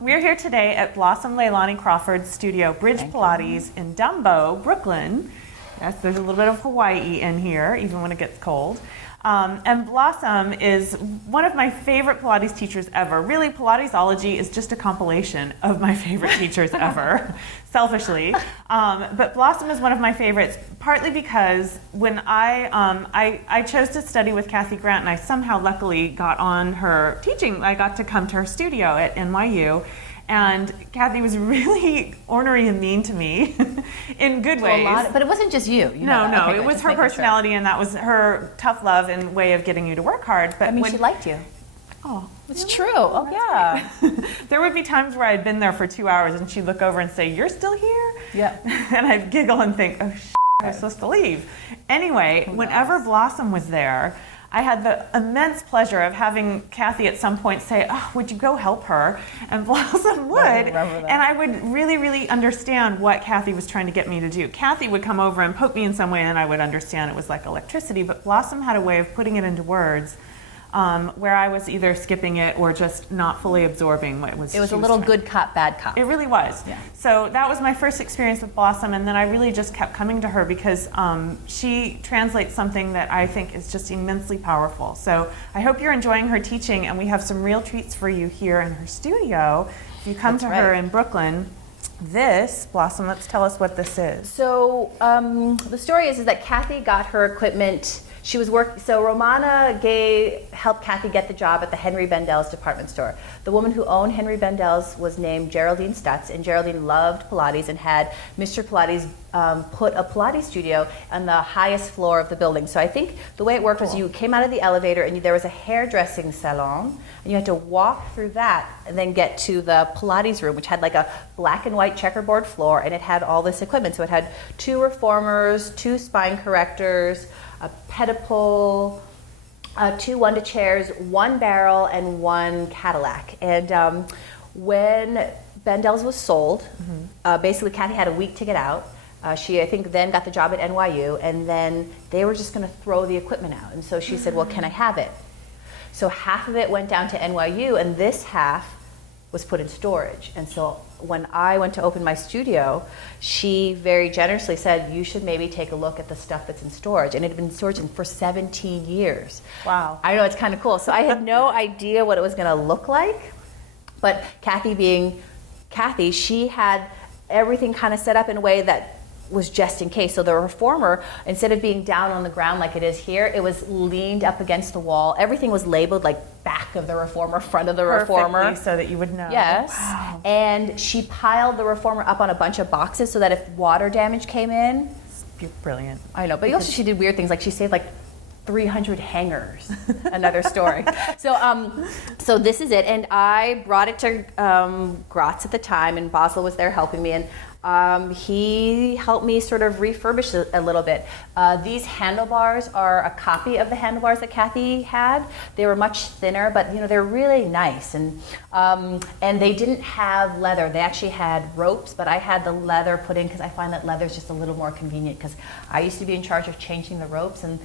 We're here today at Blossom Leilani Crawford's studio, Bridge Pilates in Dumbo, Brooklyn. Yes, there's a little bit of Hawaii in here, even when it gets cold. And Blossom is one of my favorite Pilates teachers ever. Really, Pilatesology is just a compilation of my favorite teachers ever, selfishly. But Blossom is one of my favorites, partly because when I chose to study with Kathy Grant, and I somehow luckily got on her teaching. I got to come to her studio at NYU. And Kathy was really ornery and mean to me in good ways. But it wasn't just you. No, it was her personality, and that was her tough love and way of getting you to work hard. But she liked you. Oh, it's true. Oh, yeah. There would be times where I'd been there for 2 hours, and she'd look over and say, "You're still here?" Yeah. And I'd giggle and think, "Oh, I was supposed to leave." Anyway, whenever Blossom was there, I had the immense pleasure of having Kathy at some point say, "Oh, would you go help her?" And Blossom would, and I would really, really understand what Kathy was trying to get me to do. Kathy would come over and poke me in some way, and I would understand it was like electricity, but Blossom had a way of putting it into words where I was either skipping it or just not fully absorbing what it was. It was a little good cop, bad cop. It really was. Yeah. So that was my first experience with Blossom, and then I really just kept coming to her because she translates something that I think is just immensely powerful. So I hope you're enjoying her teaching, and we have some real treats for you here in her studio. If you come to her in Brooklyn, Blossom, let's tell us what this is. So the story is that Kathy got her equipment. She was working, so Romana helped Kathy get the job at the Henry Bendel's department store. The woman who owned Henry Bendel's was named Geraldine Stutz, and Geraldine loved Pilates and had Mr. Pilates put a Pilates studio on the highest floor of the building. So I think the way it worked was you came out of the elevator and there was a hairdressing salon, and you had to walk through that and then get to the Pilates room, which had like a black and white checkerboard floor, and it had all this equipment. So it had 2 reformers, 2 spine correctors, a pedipole, 2 Wunda chairs, 1 barrel, and 1 Cadillac. And when Bendel's was sold, basically Kathy had a week to get out. She, I think, then got the job at NYU, and then they were just going to throw the equipment out. And so she said, "Well, can I have it?" So half of it went down to NYU, and this half was put in storage. And so when I went to open my studio, she very generously said, "You should maybe take a look at the stuff that's in storage." And it had been in storage for 17 years. Wow. I know, it's kind of cool. So I had no idea what it was going to look like. But Kathy being Kathy, she had everything kind of set up in a way that was just in case. So the reformer, instead of being down on the ground like it is here, it was leaned up against the wall. Everything was labeled like back of the reformer, front of the reformer. So that you would know. Yes. Wow. And she piled the reformer up on a bunch of boxes so that if water damage came in. Brilliant. I know, but also she did weird things, like she saved like 300 hangers. Another story. So this is it, and I brought it to Gratz at the time, and Basel was there helping me, and he helped me sort of refurbish it a little bit. These handlebars are a copy of the handlebars that Kathy had. They were much thinner, but they're really nice, and they didn't have leather. They actually had ropes, but I had the leather put in because I find that leather is just a little more convenient, because I used to be in charge of changing the ropes, and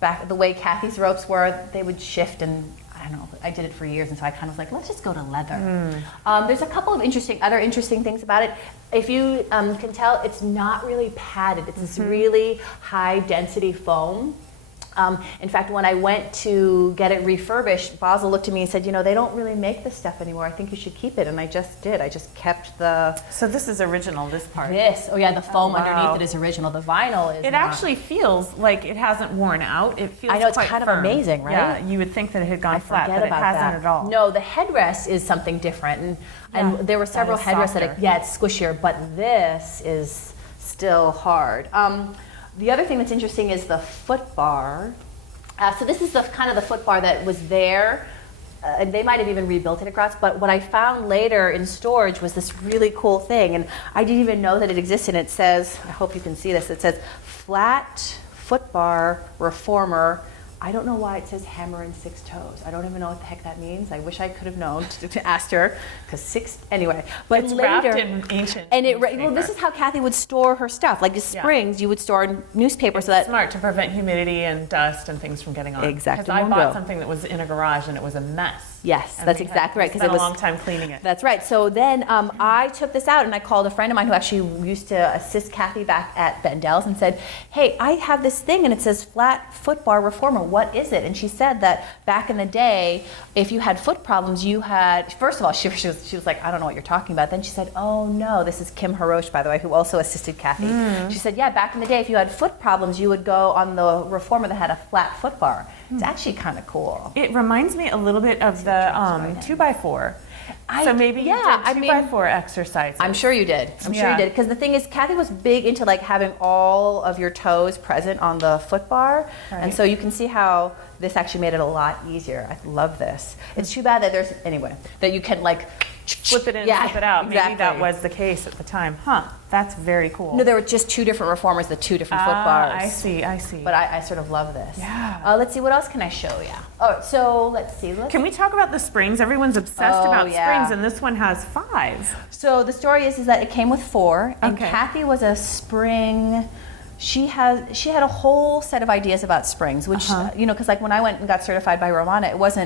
back the way Kathy's ropes were, they would shift, and I don't know, I did it for years, and so I kind of was like, let's just go to leather. There's a couple of other interesting things about it. If you can tell, it's not really padded. It's this really high density foam. In fact, when I went to get it refurbished, Basel looked at me and said, "They don't really make this stuff anymore. I think you should keep it." And I just did. I just kept the... So this is original, this part. The foam underneath it is original. The vinyl is It actually feels like it hasn't worn out. It feels I know, it's quite kind firm. of amazing, right? Yeah, you would think that it had gone flat, but it hasn't at all. No, the headrest is something different. And there were several headrests that, it's squishier, but this is still hard. The other thing that's interesting is the foot bar. So this is the kind of the foot bar that was there. And they might have even rebuilt it at Gratz, but what I found later in storage was this really cool thing, and I didn't even know that it existed. It says, I hope you can see this, it says flat foot bar reformer. I don't know why it says hammer and 6 toes. I don't even know what the heck that means. I wish I could have known to ask her, because anyway. But it's later, wrapped in ancient and this is how Kathy would store her stuff. Like the springs, you would store newspaper so that... smart to prevent humidity and dust and things from getting on. Exactly. Because I bought something that was in a garage and it was a mess. Yes, And that's we had exactly right. spent a long time cleaning it. That's right. So then I took this out and I called a friend of mine who actually used to assist Kathy back at Bendel's and said, hey, I have this thing and it says flat foot bar reformer. What is it? And she said that back in the day, if you had foot problems, you had, first of all, she was like, I don't know what you're talking about. Then she said, oh no, this is Kim Hirosh, by the way, who also assisted Kathy. She said, yeah, back in the day, if you had foot problems, you would go on the reformer that had a flat foot bar. It's actually kind of cool. It reminds me a little bit of the 2x4. So maybe you did 2x4 exercises. I'm sure you did. I'm sure you did. Because the thing is, Kathy was big into like having all of your toes present on the foot bar. Right. And so you can see how this actually made it a lot easier. I love this. It's too bad that that you can like flip it in and flip it out. Exactly. Maybe that was the case at the time. Huh, that's very cool. No, there were just two different reformers, the two different foot bars. I see. But I sort of love this. Yeah. Let's see, what else can I show you? Oh, so let's see. Can we talk about the springs? Everyone's obsessed about springs, and this one has 5. So the story is that it came with 4, and Kathy was a spring. She had a whole set of ideas about springs, which because like when I went and got certified by Romana, it was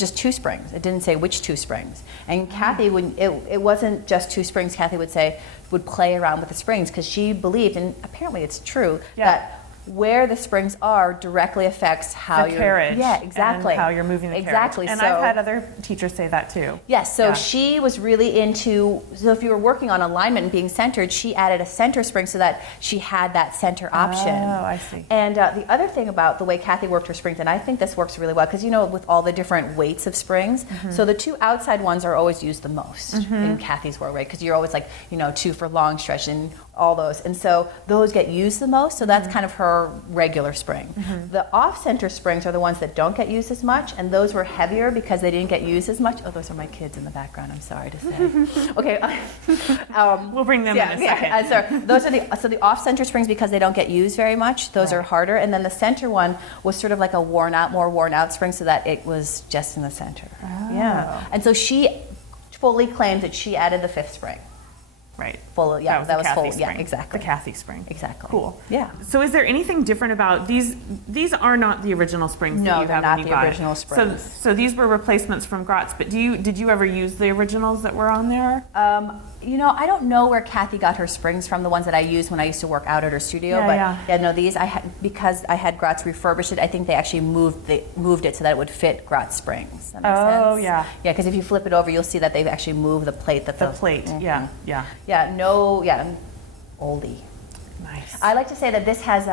just 2 springs. It didn't say which 2 springs. And Kathy it wasn't just 2 springs. Kathy would play around with the springs because she believed, and apparently it's true, that where the springs are directly affects how the carriage. Yeah, exactly. And how you're moving the carriage. Exactly. And so, I've had other teachers say that too. Yes, so she was really into, so if you were working on alignment and being centered, she added a center spring so that she had that center option. Oh, I see. And the other thing about the way Kathy worked her springs, and I think this works really well, because with all the different weights of springs, so the 2 outside ones are always used the most in Kathy's world, right? Because you're always like, 2 for long stretch and all those. And so those get used the most, so that's kind of her regular spring. The off-center springs are the ones that don't get used as much, and those were heavier because they didn't get used as much. Oh, those are my kids in the background, I'm sorry to say. Okay. We'll bring them in a second. Sorry. Those are the off-center springs, because they don't get used very much. Those are harder. And then the center one was sort of like a more worn out spring, so that it was just in the center. Oh. Yeah. And so she fully claims that she added the 5th spring. Right. Full, yeah, that was full. Spring. Yeah, exactly. The Kathy spring. Exactly. Cool. Yeah. So is there anything different about these? These are not the original springs that you have not when you the got it. original springs. So these were replacements from Grotz, but did you ever use the originals that were on there? I don't know where Kathy got her springs from, the ones that I used when I used to work out at her studio. These because I had Grotz refurbish it, I think they actually moved it so that it would fit Grotz springs. That makes sense? Oh, yeah. Yeah, because if you flip it over, you'll see that they've actually moved the plate. The plate, yeah. Oldie. Nice. I like to say that this has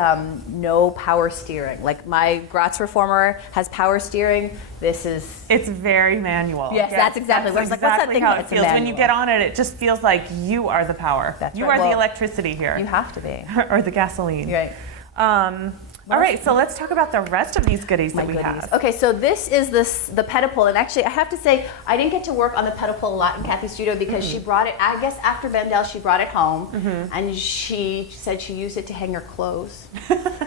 no power steering. Like my Grotz reformer has power steering. It's very manual. Yes, that's exactly what it's like. What's that thing how called? it feels. When you get on it, it just feels like you are the power. That's you right. are the electricity here. You have to be. Or the gasoline. Right. All right, so let's talk about the rest of these goodies that we have. Okay, so this is the pedal pull, and actually I have to say I didn't get to work on the pedal pull a lot in Kathy's studio because she brought it, I guess after Bendel, she brought it home, and she said she used it to hang her clothes.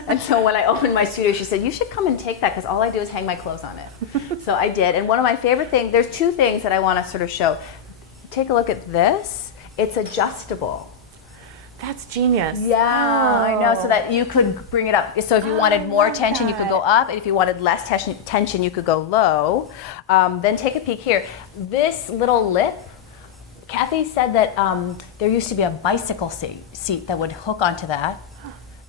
And so when I opened my studio, she said, you should come and take that because all I do is hang my clothes on it. So I did, and one of my favorite things, there's 2 things that I want to sort of show. Take a look at this. It's adjustable. That's genius. Yeah, I know, so that you could bring it up. So if you wanted more tension, you could go up, and if you wanted less tension, you could go low. Then take a peek here. This little lip, Kathy said that there used to be a bicycle seat that would hook onto that.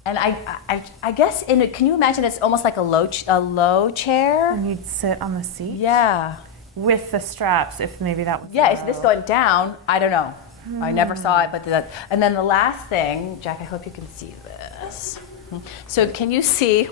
And I guess, can you imagine it's almost like a low chair? And you'd sit on the seat? Yeah. With the straps, if maybe that was Yeah, if this going down, I don't know. I never saw it, and then the last thing, Jack, I hope you can see this. So can you see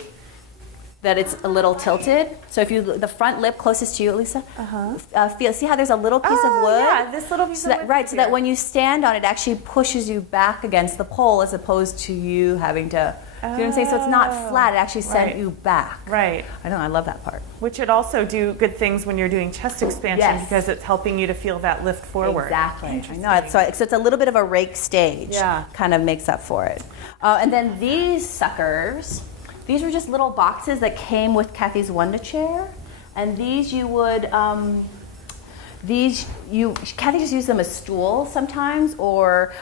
that it's a little tilted? So if the front lip closest to you, Lisa, see how there's a little piece of wood? Yeah, this little piece of wood. Right, so that when you stand on it, actually pushes you back against the pole as opposed to you having to, you know what I'm saying? So it's not flat, it actually sent you back. Right. I know, I love that part. Which would also do good things when you're doing chest expansion because it's helping you to feel that lift forward. Exactly. I know. So it's a little bit of a rake stage. Yeah. Kind of makes up for it. And then these suckers, these were just little boxes that came with Kathy's Wonder Chair. And these you would, Kathy just used them as stools sometimes, or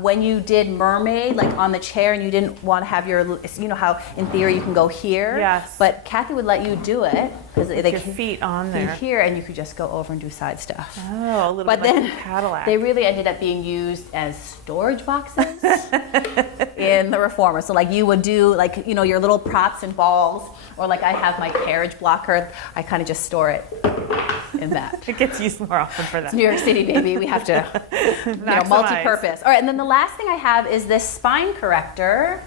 when you did mermaid, like on the chair, and you didn't want to have you know how in theory you can go here. Yes. But Kathy would let you do it because they Your feet on there. here, and you could just go over and do side stuff. Oh, a little But bit then like a Cadillac. they really ended up being used as storage boxes in the reformer. So like you would do like, you know, your little props and balls, or like I have my carriage blocker. I kind of just store it in that. It gets used more often for that. New York City, baby. We have to, Maximize. multi-purpose. All right, and then the last thing I have is this spine corrector.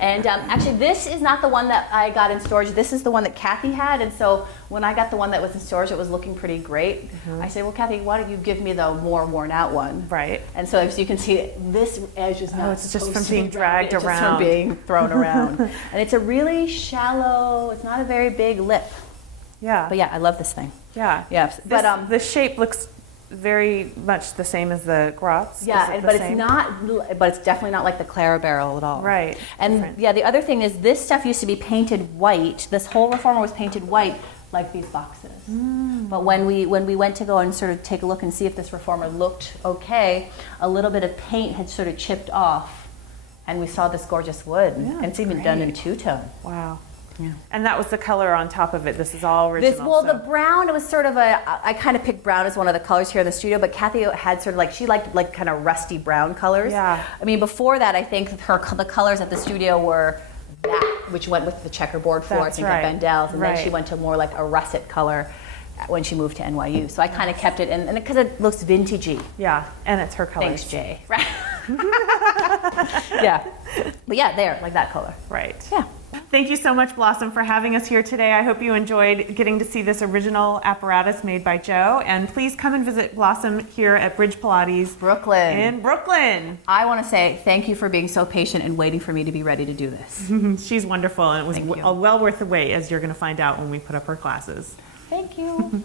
And actually, this is not the one that I got in storage. This is the one that Kathy had. And so when I got the one that was in storage, it was looking pretty great. I said, well, Kathy, why don't you give me the more worn out one? Right. And so as you can see, this edge is not it's just supposed from to be being dragged It's just around. from being thrown around. And it's a really shallow, it's not a very big lip. Yeah. But yeah, I love this thing. Yeah. Yeah, But the shape looks very much the same as the Grotz. Yeah, Is it the but same? it's not. But it's definitely not like the Clara barrel at all. Right, And different. yeah, the other thing is this stuff used to be painted white. This whole reformer was painted white, like these boxes. But when we went to go and sort of take a look and see if this reformer looked okay, a little bit of paint had sort of chipped off, and we saw this gorgeous wood. Yeah, And it's even done in great. two-tone. Wow. Yeah. And that was the color on top of it. This is all original. The brown, it was sort of I kind of picked brown as one of the colors here in the studio, but Kathy had sort of like, she liked like kind of rusty brown colors. Yeah. I mean, before that, I think the colors at the studio were that, which went with the checkerboard floor, That's I think, right. at Bendel's, and then she Right. went to more like a russet color when she moved to NYU. So I kind of kept it, and because it looks vintagey. Yeah, and it's her color. Thanks, Jay. Right. Yeah. But yeah, there, like that color. Right. Yeah. Thank you so much, Blossom, for having us here today. I hope you enjoyed getting to see this original apparatus made by Joe. And please come and visit Blossom here at Bridge Pilates Brooklyn. in Brooklyn. I want to say thank you for being so patient and waiting for me to be ready to do this. She's wonderful, and it was Thank you. well worth the wait, as you're going to find out when we put up her classes. Thank you.